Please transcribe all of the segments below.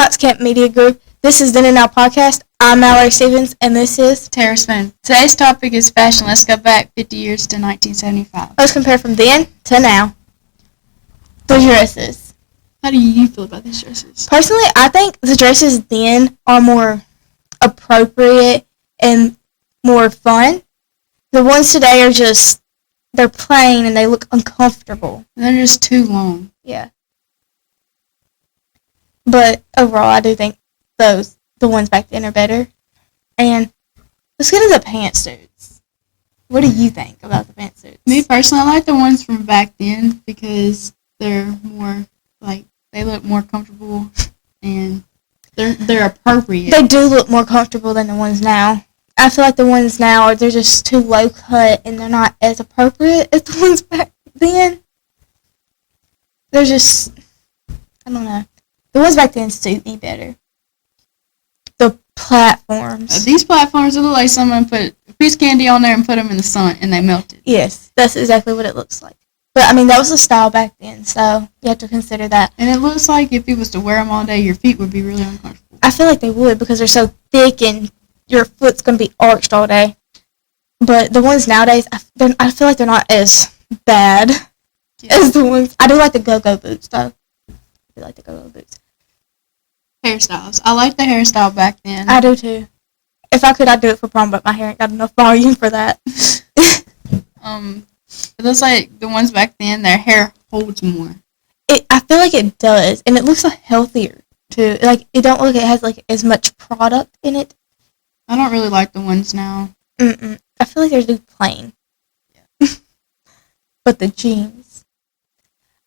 Hot's Camp Media Group. This is Then and Now Podcast. I'm Mallorie Stevens, and this is Tara Spoon. Today's topic is fashion. Let's go back 50 years to 1975. Let's compare from then to now. The dresses. How do you feel about these dresses? Personally, I think the dresses then are more appropriate and more fun. The ones today are just, they're plain and they look uncomfortable. They're just too long. Yeah. But overall, I do think the ones back then are better. And let's get into the pantsuits. What do you think about the pantsuits? Me personally, I like the ones from back then because they're more they look more comfortable and they're appropriate. They do look more comfortable than the ones now. I feel like the ones now they're just too low cut and they're not as appropriate as the ones back then. They're just, I don't know. The ones back then suit me better. The platforms. These platforms look like someone put a piece of candy on there and put them in the sun and they melted. Yes, that's exactly what it looks like. But, I mean, that was the style back then, so you have to consider that. And it looks like if you was to wear them all day, your feet would be really uncomfortable. I feel like they would because they're so thick and your foot's going to be arched all day. But the ones nowadays, I feel like they're not as bad as the ones. I do like the go-go boots, though. I do like the go-go boots. Hairstyles. I like the hairstyle back then. I do, too. If I could, I'd do it for prom, but my hair ain't got enough volume for that. It looks like the ones back then, their hair holds more. I feel like it does, and it looks healthier, too. Like, it don't look like it has, like, as much product in it. I don't really like the ones now. I feel like they're too plain. Yeah. But the jeans.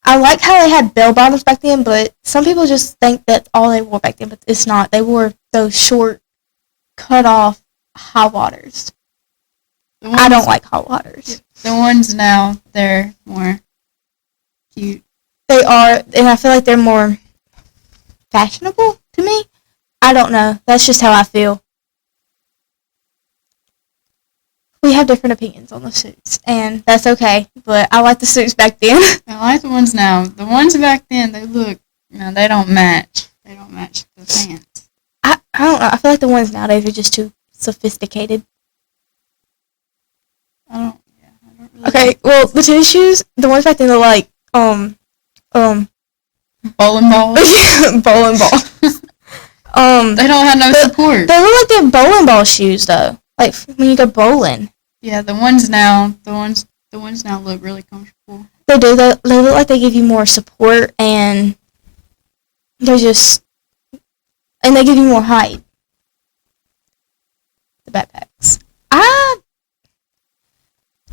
I like how they had bell bottoms back then, but some people just think that's all they wore back then, but it's not. They wore those short, cut-off high waters. I don't like hot waters. The ones now, they're more cute. They are, and I feel like they're more fashionable to me. I don't know. That's just how I feel. We have different opinions on the suits, and that's okay. But I like the suits back then. I like the ones now. The ones back then, they look, they don't match. They don't match the pants. I don't know. I feel like the ones nowadays are just too sophisticated. I don't really Okay, well, the tennis shoes, the ones back then are like, bowling balls. bowling balls. They don't have no support. They look like they're bowling ball shoes, though. Like, when you go bowling. Yeah, the ones now look really comfortable. They do. They look like they give you more support, and they're just, and they give you more height. The backpacks.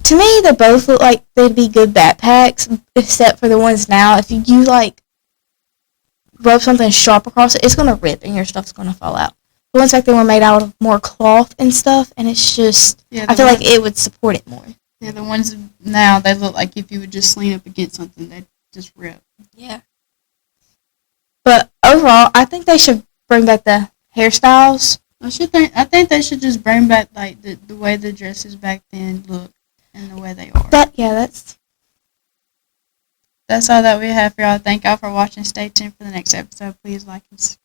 To me, they both look like they'd be good backpacks, except for the ones now. If you like, rub something sharp across it, it's going to rip, and your stuff's going to fall out. The ones back then were made out of more cloth and stuff, and it's just, I feel like it would support it more. Yeah, the ones now, they look like if you would just lean up against something, they'd just rip. Yeah. But overall, I think they should bring back the hairstyles. I think they should just bring back like the way the dresses back then look and the way they are. That's all that we have for y'all. Thank y'all for watching. Stay tuned for the next episode. Please like and subscribe.